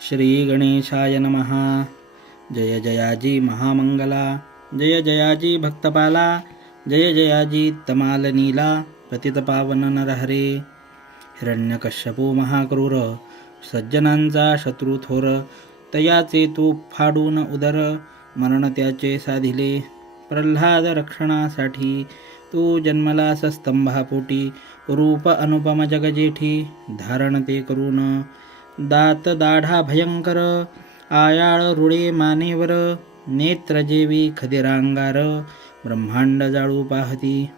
श्री गणेशाय नमः. जय जयाजी महामंगला, जय जयाजी भक्तपाला, जय जयाजी तमाल नीला, पतितपावन नरहरे. हिरण्यकश्यपू महाक्रूर, सज्जनांचा शत्रू थोर, तयाचे तू फाडून उदर, मरण त्याचे साधिले. प्रल्हाद रक्षणासाठी तू जन्मलास स्तंभापोटी, रूप अनुपम जगजेठी, धारण ते करून. दात दाढा भयंकर, आयाळ रुळे मानेवर, नेत्र जेवी खदिरांगार, ब्रह्मांड जाळू पाहती.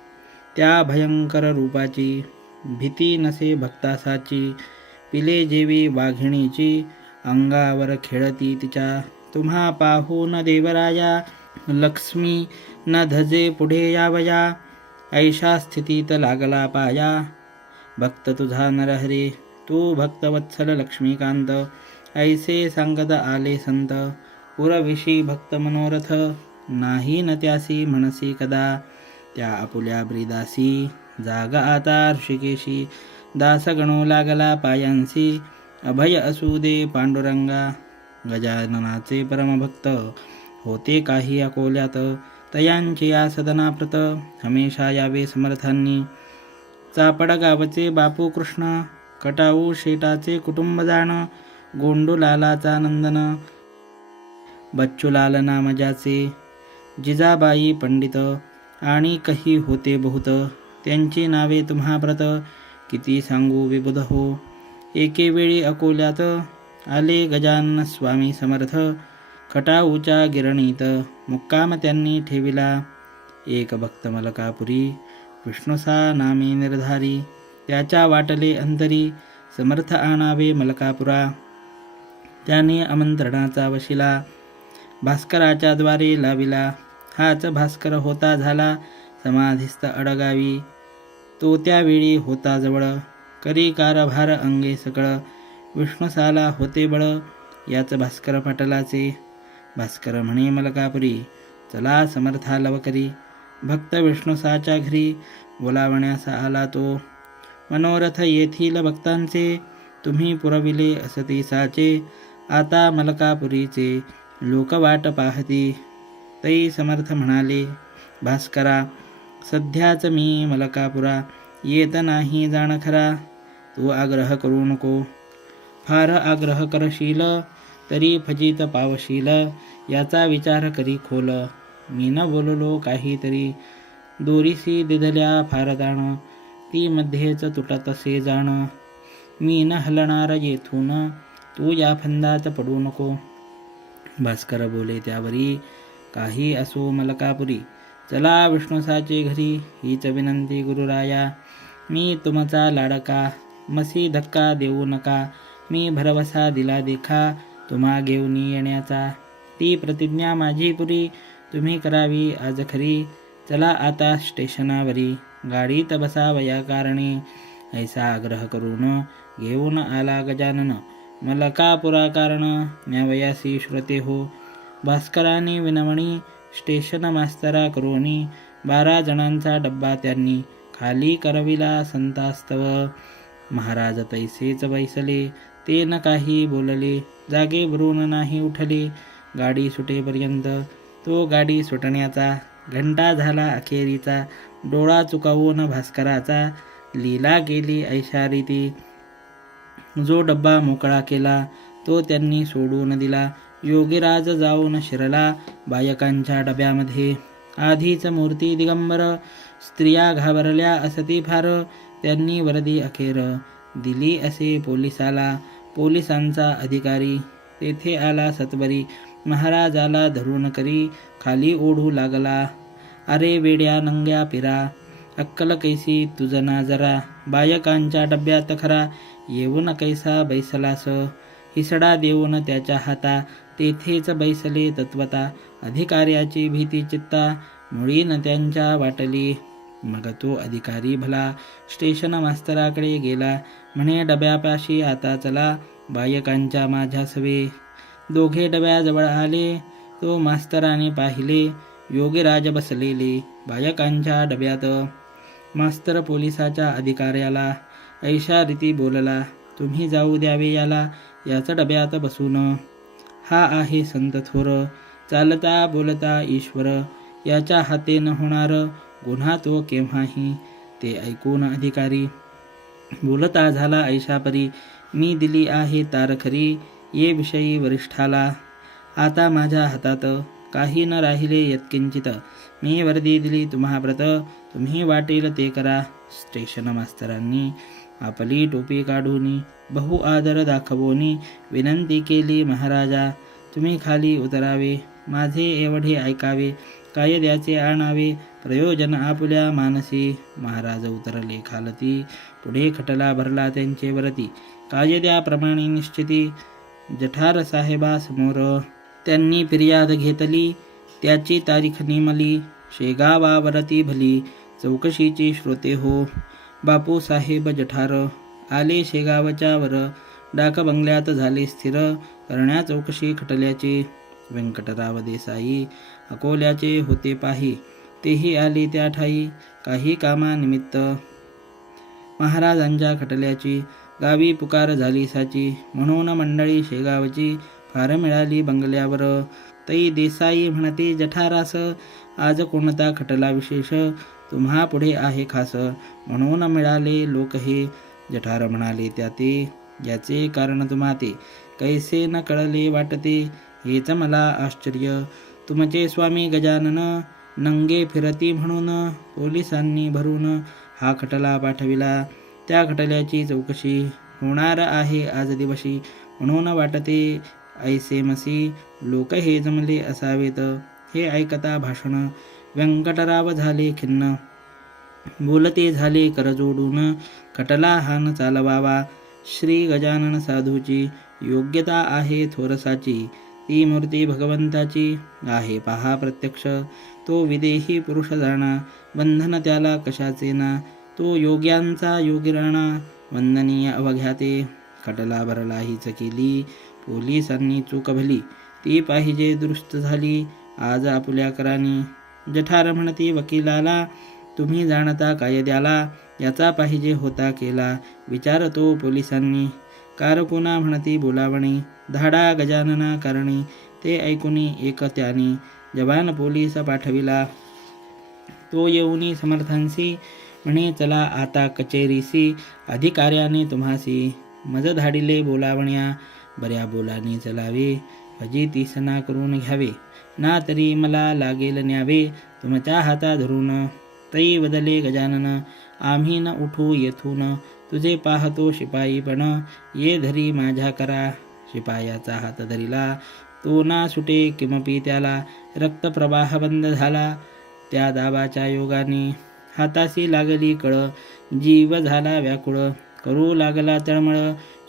त्या भयंकर रूपाची भीती नसे भक्तासाची, पिले जेवी वाघिणीची, अंगावर खेळती तिच्या. तुम्हा पाहून देवराया, लक्ष्मी न धजे पुढे यावया, ऐशा स्थितीत लागला पाया. भक्त तुझा नरहरे, तू भक्तवत्सल लक्ष्मीकांत, ऐसे सांगत आले संत. पुरविशी भक्त मनोरथ, नाही न त्यासी म्हणसी कदा. त्या आपुल्या ब्रीदासी, जाग आता ऋषिकेशी, दास गणू लागला पायांसी. अभय असू दे पांडुरंगा, गजाननाचे परमभक्त, होते काही अकोल्यात. तयांची या सदनाप्रत, हमेशा यावे समर्थांनी. चापड गावचे बापू कृष्ण, कटाऊ शेटाचे कुटुंब जाण. गोंडूलालाचा नंदन, बच्चूलाल नाम ज्याचे. जिजाबाई पंडित, आणि कही होते बहुत. त्यांची नावे तुम्हाप्रत, किती सांगू विबुध हो. एके वेळी अकोल्यात, आले गजानन स्वामी समर्थ. खटाऊच्या गिरणीत, मुक्काम त्यांनी ठेविला. एक भक्त मलकापुरी, विष्णुसा नामे निर्धारी. त्याच्या वाटले अंतरी, समर्थ आणावे मलकापुरा. त्याने आमंत्रणाचा वशिला, भास्कराच्या द्वारे लाविला. हाच भास्कर होता झाला, समाधिस्थ अडगावी. तो त्यावेळी होता जवळ, करी कारभार अंगे सकळ. विष्णुसाला होते बळ, याच भास्कर पाटलाचे. भास्कर म्हणे मलकापुरी, चला समर्था लवकरी. भक्त विष्णुसाच्या घरी, बोलावण्यास आला तो. मनोरथ येथील भक्तांचे, तुम्ही पुरविले असती साचे. आता मलकापुरीचे, लोक वाट पाहती. तै समर्थ म्हणाले भास्करा, सध्याच मी मलकापुरा. येत नाही जाण खरा, तू आग्रह करू नको. फार आग्रह करशील, तरी फजित पावशील. याचा विचार करी खोल, मी न बोललो काहीतरी. दोरीसी दिधल्या फार दाण, ती मध्येच तुटतसे जाण. मी न हलणार येथून, तू या फंदात पडू नको. भास्कर बोले त्यावरी, काही असो मलकापुरी. चला विष्णुसाचे घरी, हीच विनंती गुरुराया. मी तुमचा लाडका, मसी धक्का देऊ नका. मी भरवसा दिला देखा, तुम्हा घेऊन येण्याचा. ती प्रतिज्ञा माझी पुरी, तुम्ही करावी आज खरी. चला आता स्टेशनावरी, गाडीत बसावया कारणे. ऐसा आग्रह करून, घेऊन आला गजानन. मलकापुरा कारण, न्यावयासी श्रोते हो. भास्कराने विनवणी, स्टेशन मास्तरा करोनी. 12 जणांचा डब्बा त्यांनी, खाली करविला संतास्तव. महाराज तैसेच बैसले, ते न काही बोलले. जागेवरून नाही उठले, गाडी सुटेपर्यंत. तो गाडी सुटण्याचा, घंटा झाला अखेरीचा. डोळा चुकावून भास्कराचा, लीला गेली ऐशारीती. जो डब्बा मोकळा केला, तो त्यांनी सोडून दिला. योगीराज जाऊन शिरला, बायकांच्या डब्यामध्ये. आधीच मूर्ती दिगंबर, स्त्रिया घाबरल्या असती फार. त्यांनी वर्दी अखेर, दिली असे पोलिसाला. पोलिसांचा अधिकारी, तेथे आला सत्वरी. महाराजाला धरून करी, खाली ओढू लागला. अरे वेड्या नंग्या पिरा, अक्कल कैसी तुझना जरा. बायकांच्या डब्यात खरा, येऊन कैसा बैसलास. हिसडा देऊन त्याच्या हाता, तेथेच बैसले तत्वता. अधिकाऱ्याची भीती चित्ता, मुळीन त्यांच्या वाटली. मग तो अधिकारी भला, स्टेशन मास्तराकडे गेला. म्हणे डब्यापाशी आता चला, बायकांच्या माझ्या सवे. दोघे डब्याजवळ आले, तो मास्तराने पाहिले. योगीराज बसलेले बायकांच्या डब्यात. मास्तर पोलिसाच्या अधिकाऱ्याला ऐशा रीती बोलला, तुम्ही जाऊ द्यावे याला. याच डब्यात बसून. हा आहे संत थोर, चालता बोलता ईश्वर, याच्या हाते न होणार गुन्हा तो केव्हाही. ते ऐकून अधिकारी बोलता झाला ऐशापरी, मी दिली आहे तार खरी, ये विषयी वरिष्ठाला. आता माझ्या हातात काही न राहिले यत्किंचित, मी वर्दी दिली तुम्हा व्रत, तुम्ही वाटेल ते करा. स्टेशन मास्तरांनी आपली टोपी काढून बहु आदर दाखवून विनंती केली, महाराजा तुम्ही खाली उतरावे, माझे एवढे ऐकावे, कायद्याचे आणावे प्रयोजन आपल्या मानसी. महाराज उतरले खालती, पुढे खटला भरला त्यांचे वरती, कायद्याप्रमाणे निश्चिती. जठार साहेबासमोर त्यांनी फिर्याद घेतली, त्याची तारीख नेमली, शेगावावरती भली चौकशीची श्रोते हो. बापूसाहेब जठार आले शेगावच्या वर, डाक बंगल्यात झाले स्थिर, करण्या चौकशी खटल्याची. व्यंकटराव देसाई अकोल्याचे होते पाही, तेही आले त्या ठाई काही कामानिमित्त. महाराजांच्या खटल्याची गावी पुकार झाली साची, म्हणून मंडळी शेगावची फार मिळाली बंगल्यावर. तै देसाई म्हणते जठारास, आज कोणता खटला विशेष, तुम्हा पुढे आहे खास, म्हणून मिळाले लोक हे. जठार म्हणाले त्याते, याचे कारण तुम्हा ते कैसे न कळले वाटते, हेच मला आश्चर्य. तुमचे स्वामी गजानन नंगे फिरती म्हणून, पोलिसांनी भरून हा खटला पाठविला. त्या खटल्याची चौकशी होणार आहे आज दिवशी, म्हणून वाटते ऐसे मसी लोक हे जमले असावेत. हे ऐकता भाषण व्यंकटराव झाले खिन्न, बोलते झाले करजोडून, खटला हा न चालवावा. श्री गजानन साधूची योग्यता आहे थोरसाची, ती मूर्ती भगवंताची आहे पहा प्रत्यक्ष. तो विदेही पुरुष जाणा, बंधन त्याला कशाचे ना, तो योग्यांचा योगी राणा, वंदनीय अवघ्याते. खटला भरला हीच केली, पोलिसांनी चूक भली, ती पाहिजे दुरुस्त झाली आज आपुल्या करानी. जठार म्हणती वकिलाला, तुम्ही जाणता कायद्याला, याचा पाहिजे होता केला विचार तो पोलिसांनी. कारकुना म्हणती बोलावणी, धाडा गजानना करणी, ते ऐकुनी एक त्यानी जवान पोलीस पाठविला. तो येऊनी समर्थांसी, म्हणे चला आता कचेरीसी, अधिकाऱ्याने तुम्हासी मज धाडिले बोलावण्या. बऱ्या बोलाने चलावे, फजितीस ना करून घ्यावे, ना तरी मला लागेल न्यावे, तुमच्या हाता धरून. तै वदले गजानन, आम्ही न उठू येथून, तुझे पाहतो शिपाईपण, ये धरी माझ्या करा. शिपायाचा हात धरिला, तो ना सुटे किमपी त्याला, रक्तप्रवाह बंद झाला त्या दाबाच्या योगाने. हाताशी लागली कळ, जीव झाला व्याकुळ, करू लागला तळमळ,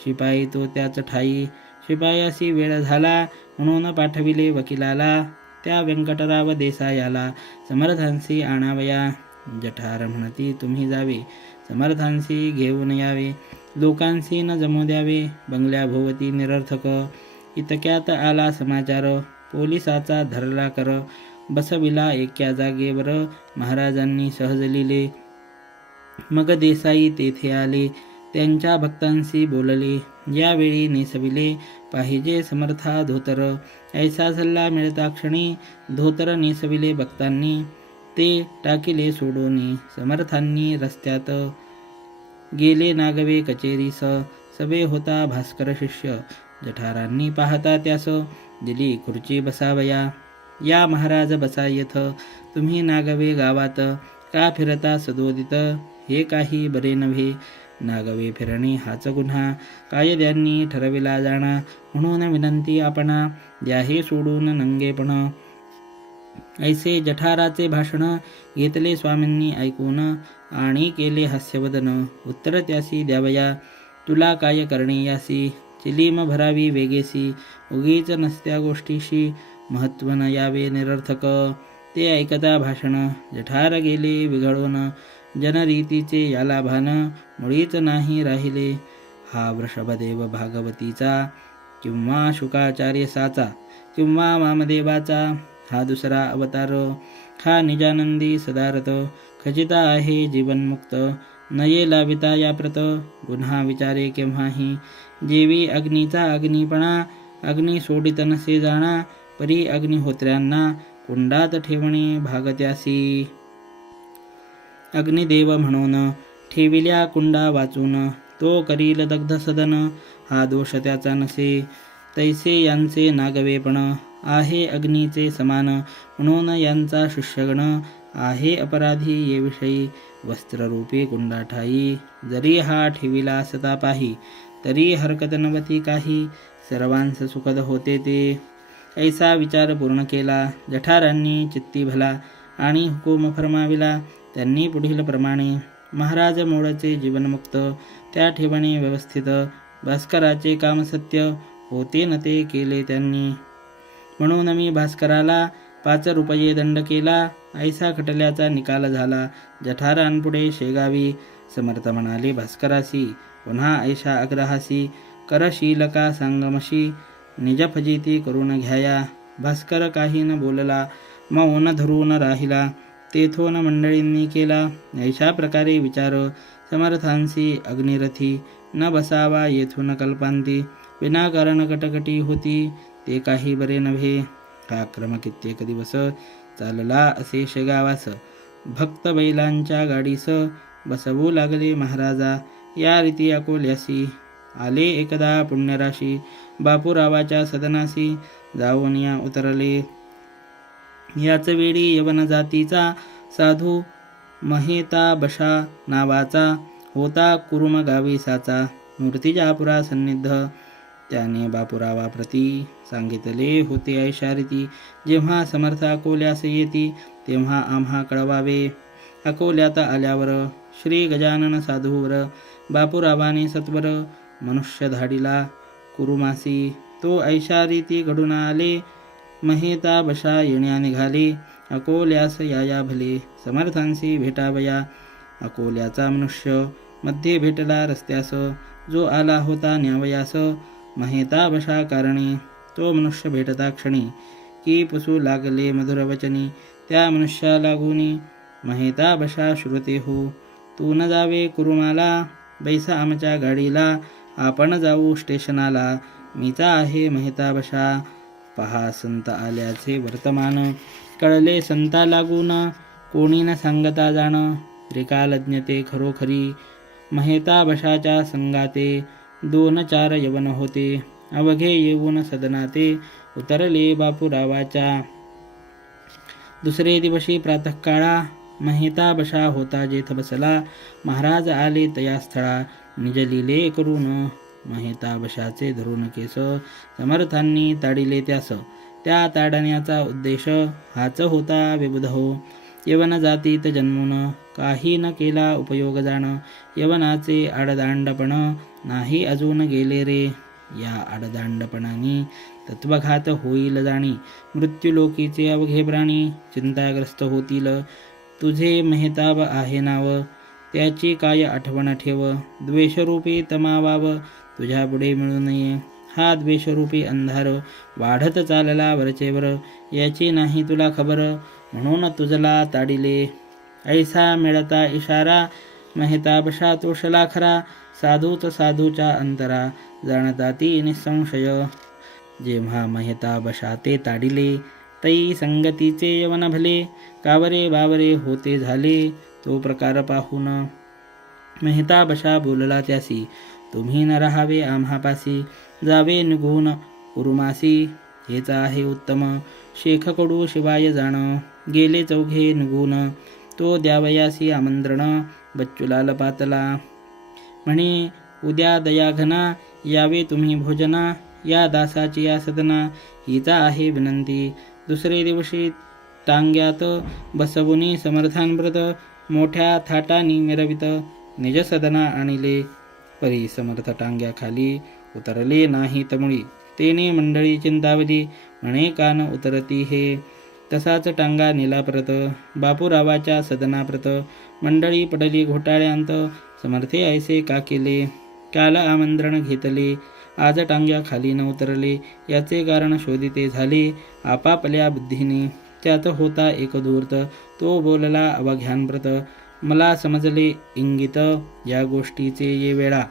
शिपाई तो त्याच ठाई. शिपायाशी वेळ झाला, म्हणून पाठविले वकिलाला, त्या व्यंकटराव देसायाला समर्थांशी आणावया. जठार म्हणती तुम्ही जावे, समर्थांशी घेऊन यावे, लोकांशी न जमू द्यावे, बंगल्याभोवती निरर्थक. इतक्यात आला समाचार, पोलिसाचा धरला कर, बसविला एका जागेवर, महाराजांनी सहज लिहिले. मग देसाई तेथे आले, त्यांच्या भक्तांशी बोलले, यावेळी नेसविले पाहिजे समर्था धोतर. ऐसा सल्ला मिळता क्षणी, धोतर नेसविले भक्तांनी, ते टाकिले सोडून समर्थांनी रस्त्यात. गेले नागवे कचेरीस, सवे होता भास्कर शिष्य. जठारांनी पाहता त्यास, दिली खुर्ची बसावया. या महाराज बसा येथ, तुम्ही नागवे गावात, का फिरता सदोदित, हे काही बरे नव्हे. नागवे फिरणे हाच गुन्हा, कायद्यांनी ठरविला जाणा, म्हणून विनंती आपणा, द्या हे सोडून नंगेपण. ऐसे जठाराचे भाषण घेतले स्वामींनी ऐकून, आणि केले हास्यवदन. उत्तर त्यासी द्यावया, तुला काय करणे यासी, चिलीम भरावी वेगेसी, उगीच नसत्या गोष्टीशी महत्व न यावे निरर्थक. ते ऐकता भाषण जठार गेले विघळून, जनरीतीचे याला भान मुळीच नाही राहिले. हा वृषभदेव भागवतीचा, किंवा शुकाचार्य साचा, किंवा वामदेवाचा हा दुसरा अवतार. हा निजानंदी सदारथ, खचिता आहे जीवनमुक्त, नये लाविता या प्रत गुन्हा विचारे केव्हाही जेवी अग्नीचा अग्निपणा अग्नी सोडित नसे जाणा परी अग्निहोत्र्यांना कुंडात ठेवणे भागत्यासी अग्निदेव म्हणून ठेविल्या कुंडा वाचून तो करील दग्ध सदन हा दोष त्याचा नसे तैसे यांचे नागवेपण आहे अग्नीचे समान म्हणून यांचा शिष्यगण आहे अपराधी ये विषयी वस्त्ररूपी कुंडा ठाई जरी हा ठेविला असता पाही तरी हरकत नवती काही सर्वांस सुखद होते ते ऐसा विचार पूर्ण केला जठारांनी चित्ती भला आणि हुकूम फरमाविला त्यांनी पुढील प्रमाणे महाराज मूळचे जीवनमुक्त त्या ठेवणे व्यवस्थित भास्कराचे काम सत्य होते न ते केले त्यांनी म्हणून मी भास्कराला 5 रुपये दंड केला ऐसा खटल्याचा निकाल झाला जठारांपुढे शेगावी समर्थ म्हणाले भास्करासी पुन्हा ऐशा आग्रहासी करशील का सांगमशी निज फजिती करून घ्याया भास्कर काही न बोलला मौन धरून राहिला तेथून मंडळींनी केला ऐशा प्रकारे विचार समर्थांसी अग्निरथी न बसावा येथून कल्पांती विनाकारण कटकटी होती ते काही बरे नव्हे हा क्रम कित्येक दिवस चालला असे शेगावास भक्त बैलांच्या गाडीस बसवू लागले महाराजा या रीती अकोल्यासी आले एकदा पुण्यराशी बापूरावाच्या सदनासी जाऊन या उतरले याच वेळी यवन जातीचा साधू महेता बशा नावाचा होता कुरुम गावीसाचा मूर्तिजापुरा सन्निध त्याने बापूरावाप्रती सांगितले होते ऐशा रीती जेव्हा समर्थ अकोल्यास येती तेव्हा आम्हा कळवावे अकोल्यात आल्यावर श्री गजानन साधूवर बापूरावाने सत्वर मनुष्य धाडीला कुरुमासी तो ऐशा रीती घडून आले महेता बशा येण्या निघाले अकोल्यास याया भले समर्थांशी भेटावया अकोल्याचा मनुष्य मध्ये भेटला रस्त्यास जो आला होता न्यावयास महेता बशा कारणे तो मनुष्य भेटता क्षणी की पुसू लागले मधुरवचनी त्या मनुष्या लागुनी महेता बशा श्रुते हो तू न जावे कुरुमाला बैसा आमच्या गाडीला आपण जाऊ स्टेशनाला मीचा आहे महेता बशा पहा संत आल्याचे वर्तमान कळले संता लागून कोणी न सांगता जाण त्रिकालज्ञते खरोखरी महेता बशाच्या संगाते 2-4 यवन होते अवघे येऊन सदनाते उतरले बापूरावाच्या दुसरे दिवशी प्रातःकाळा महेता बशा होता जेथ बसला महाराज आले तया स्थळा निज लिले करून महेता बशाचे धरून केस समर्थांनी ताडिले त्यास त्या ताडण्याचा उद्देश हाच होता विबुध हो यवन जातीत जन्मून काही न केला उपयोग जाण यवनाचे आडदांडपण नाही अजून गेले रे या आडदांडपणाने तत्वघात होईल जाणी मृत्यूलोकीचे अवघे प्राणी चिंताग्रस्त होतील तुझे मेहताब आहे नाव त्याची काय आठवण ठेव द्वेषरूपी तमावाव तुझ्या पुढे मिळू नये हा द्वेषरूपी अंधार वाढत चालला वरचेवर याची नाही तुला खबर म्हणून तुझला ताडिले ऐसा मिळता इशारा महेता बशा तोषला खरा साधूच साधूच्या अंतरा जाणता ती निसंशय जेव्हा महेता बशा ते ताडिले तै संगतीचे यवन भले कावरे बावरे होते झाले तो प्रकार पाहून महेता बशा बोलला त्यासी तुम्ही न राहावे आम्हापासी जावे निघून कुरुमासी हेच आहे उत्तम शेखकडू शिवाय जाण गेले चौघे निघून तो द्यावयासी आमंत्रण बच्चूलाल पातला म्हणे उद्या दयाघना यावे तुम्ही भोजना या दासाची या सदना हिचा आहे विनंती दुसरे दिवशी टांग्यात बसवुनी समर्थांव्रत मोठ्या थाटानी मिरवित निज सदना आणिले परी समर्थ टांग्याखाली उतरले नाही तमुळी तेने मंडळी चिंतावली म्हणे कान उतरती हे तसाच टांगा नेला परत बापूरावाच्या सदनाप्रत मंडळी पडली घोटाळ्यांत समर्थे ऐसे का केले काल आमंत्रण घेतले आज टांग्या खाली न उतरले याचे कारण शोधिते झाले आपापल्या बुद्धीने त्यात होता एक धूर्त तो बोलला अवघ्यांप्रत मला समजले इंगित या गोष्टीचे ये वेळा.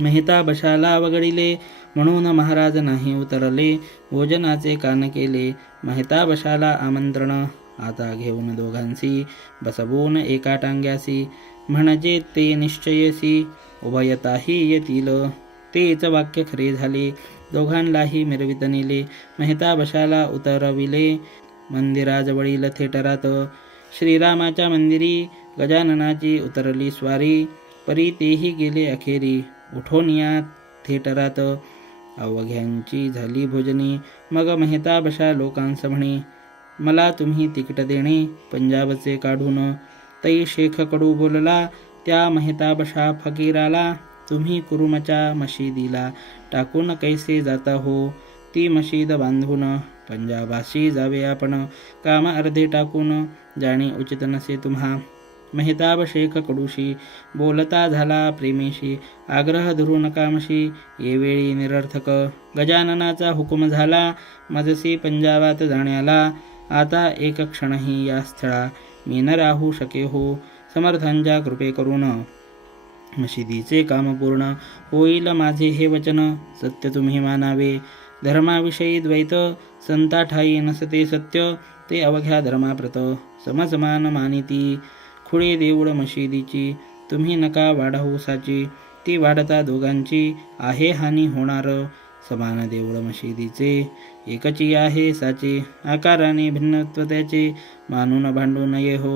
मेहता बशाला वगळिले म्हणून महाराज नाही उतरले. भोजनाचे कान केले मेहता बशाला आमंत्रण. आता घेऊन दोघांसी बसवून एका टांग्यासी. म्हणजे ते निश्चयसी उभयताही येतील. तेच वाक्य खरे झाले. दोघांनाही मिरवित नेले. मेहता बशाला उतरविले मंदिराजवळील थिएटरात. श्रीरामाच्या मंदिरी गजाननाची उतरली स्वारी. परी तेही गेले अखेरी उठून या थिएटरात. अवघ्यांची झाली भोजनी. मग मेहता बशा लोकांस म्हणे, मला तुम्ही तिकीट देणे पंजाबचे काढून. तै शेख कडू बोलला त्या मेहता बशा फकीराला. तुम्ही कुरुमच्या मशिदीला टाकून कैसे जाता हो. ती मशीद बांधून पंजाबाशी जावे आपण. काम अर्धे टाकून जाणे उचित नसे तुम्हा. मेहताब शेख कडूशी बोलता झाला प्रेमेशी. आग्रह धरू नकामशी येवेळी निरर्थक. गजाननाचा हुकुम झाला मजसी पंजाबात जाण्याला. आता एक क्षणही या स्थळा मी न राहू शके हो. समर्थांच्या कृपे करून मशिदीचे काम पूर्ण होईल माझे हे वचन. सत्य तुम्ही मानावे धर्माविषयी द्वैत. संता ठाई नसते सत्य ते अवघ्या धर्माप्रत. समसमान मानिती खुळे देऊळ मशिदीची. तुम्ही नका वाढवू साची ती वाढता दोघांची. आहे हानी होणार समान देऊळ मशिदीचे. एकची आहे साचे आकाराने भिन्नत्व त्याचे. मानून भांडू नये हो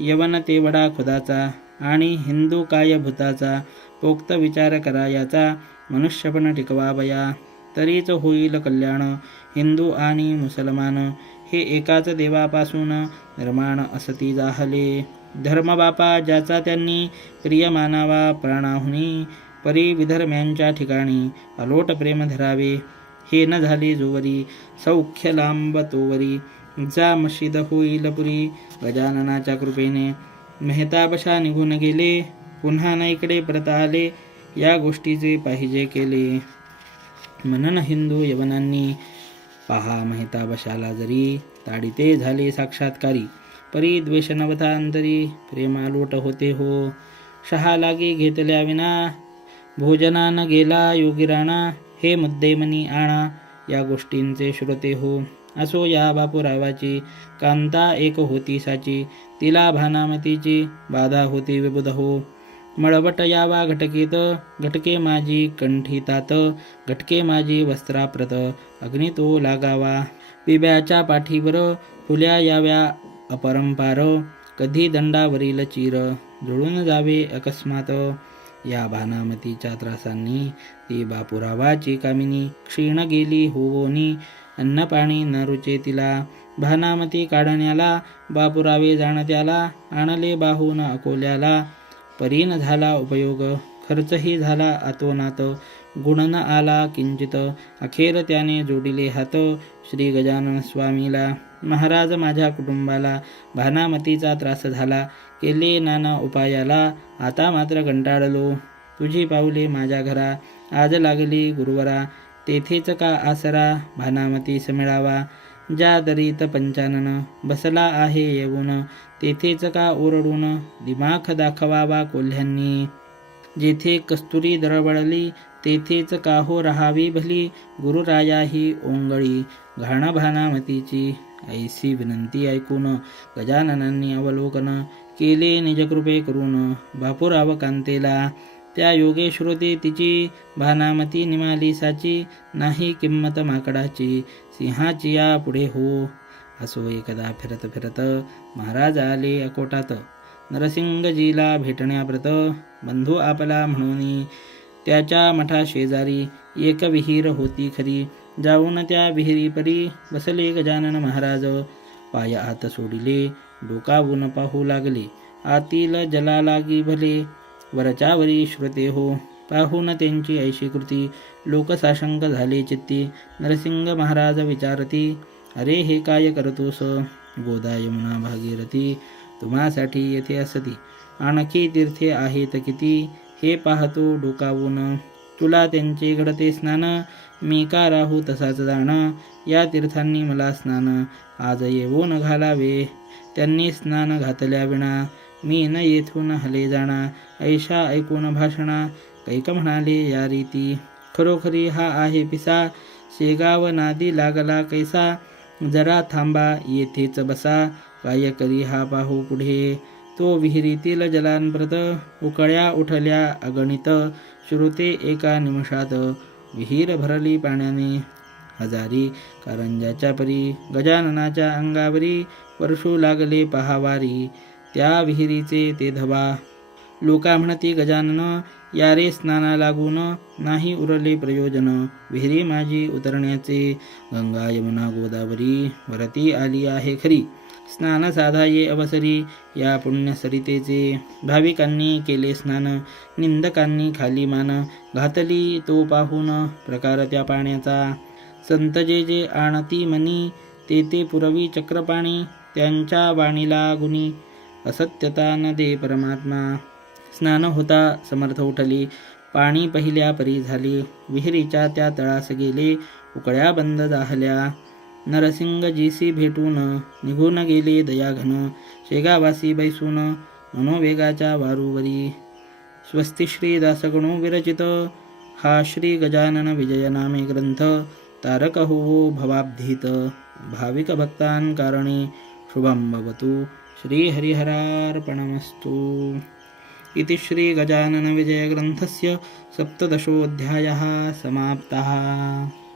यवन ते वडा खुदाचा. आणि हिंदू काय भूताचा. पोक्त विचार करायाचा मनुष्यपण टिकवावया. तरीच होईल कल्याण हिंदू आणि मुसलमान. हे एकाच देवापासून निर्माण असती जाहले. धर्मबापा ज्याचा त्यांनी प्रिय मानावा प्राणाहुनी. परी विधर्म्यांच्या ठिकाणी अलोट प्रेम धरावे. हे न झाले जोवरी सौख्य लांब तोवरी. जा मशीद होईल पुरी गजाननाच्या कृपेने. मेहताबशा निघून गेले पुन्हा न इकडे परत आले. या गोष्टीचे पाहिजे केले मनन हिंदू यवनांनी. पहा मेहताबशाला जरी ताडिते झाले साक्षात्कारी. परी द्वेष नवथा अंतरी प्रेमालोट होते हो. शहा लागे घेतल्या विना भोजनान गेला योगीराणा. हे मुद्दे मनी आणा या गोष्टींचे श्रोते हो. असो या बापूरावाची कांता एक होती साची. तिला भानामतीची बाधा होती विबुध हो. मळवट यावा घटकेत घटके माझी कंठीतात. घटके माझी वस्त्राप्रत अग्नी तो लागावा. बिब्याच्या पाठीवर फुल्या याव्या अपरंपार. कधी दंडावरील चीर जुळून जावे अकस्मात. या भानामतीच्या त्रासांनी ती बापुरावाची कामिनी. क्षीण गेली होवोनी अन्न पाणी न रुचे तिला. भानामती काढण्याला बापुरावे जाणत्याला. आणले बाहून अकोल्याला. परीन झाला उपयोग खर्चही झाला अतोनात. गुण न आला किंचित अखेर त्याने जोडिले हात श्री गजानन स्वामीला. महाराज माझ्या कुटुंबाला भानामतीचा त्रास झाला. केले नाना उपायाला आता मात्र कंटाळलो. तुझी पावले माझ्या घरा आज लागली गुरुवरा. तेथेच का आसरा भानामतीस मिळावा. ज्या दरीत पंचानन बसला आहे येऊन. तेथेच का ओरडून दिमाख दाखवावा कोल्ह्यांनी. जेथे कस्तुरी दरवळली तेथेच का हो राहावी भली. गुरुराया ही ओंगळी घाण भानामतीची. ऐसी विनंती ऐकून गजाननांनी अवलोकन केले निजकृपे करून बापूराव कांतेला. त्या योगे श्रोते तिची भानामती निमाली साची. नाही किंमत माकडाची सिंहाची या पुढे हो. असो एकदा फिरत फिरत महाराज आले अकोटात. नरसिंगजीला भेटण्याप्रत बंधू आपला म्हणून. त्याच्या मठा शेजारी एक विहीर होती खरी. जाऊन त्या विहिरी परी बसले गजानन महाराज. पाय आत सोडिले डोकावून पाहू लागले. आतील जला लागी भले वरच्यावरी श्रोते हो. पाहून त्यांची ऐशी कृती लोकसाशंक झाले चित्ती. नरसिंग महाराज विचारती, अरे हे काय करतोस. गोदा यमुना भागीरथी तुम्हासाठी येथे असती. आणखी तीर्थे आहेत किती हे पाहतो डोकावून. तुला त्यांचे घडते स्नान मी का राहू तसाच जाण. या तीर्थांनी मला स्नान आज येऊन घालावे. त्यांनी स्नान घातल्या विना मी न येथून हले जाणा. ऐशा ऐकून भाषणा कैक म्हणाले या रीती. खरोखरी हा आहे पिसा, शेगाव नादी लागला कैसा. जरा थांबा येथेच बसा, काय करी हा पाहू पुढे. तो विहिरीतील जलांप्रत उकळ्या उठल्या अगणित. श्रुते एका निमिषात विहीर भरली पाण्याने. हजारी कारंजाच्या परी गजाननाच्या अंगावरी वर्षू लागले पहावारी. त्या विहिरीचे ते धबा. लोका म्हणती गजानन, या रे स्नाना लागून नाही उरले प्रयोजन. विहिरी माझी उतरण्याचे, गंगा यमुना गोदावरी वरती आली आहे खरी. स्नान साधाये अवसरी या पुण्यसरितेचे. भाविकांनी केले स्नान, निंदकांनी खाली मान घातली तो पाहून प्रकार त्या पाण्याचा. संत जे जे आणती मनी, ते ते पुरवी चक्रपाणी. त्यांच्या वाणीला गुणी असत्यता न दे परमात्मा. स्नान होता समर्थ उठली, पाणी पहिल्या परी झाले. विहिरीच्या त्या तळास गेले, उकळ्या बंद जाहल्या. नरसिंगजीसी भेटून निघून गेले दयाघन. शेगावासी बैसून मनोवेगाच्या वारूवरी. स्वस्ती श्री दासगणो विरचित, हा श्री गजानन विजय नामे ग्रंथ. तारक होवो भवाब्धीत, भाविक भक्तान कारणे शुभं भवतु. श्री हरिहरार्पणमस्तु. इति श्री गजानन विजय ग्रंथस्य 17ोऽध्यायः समाप्तः.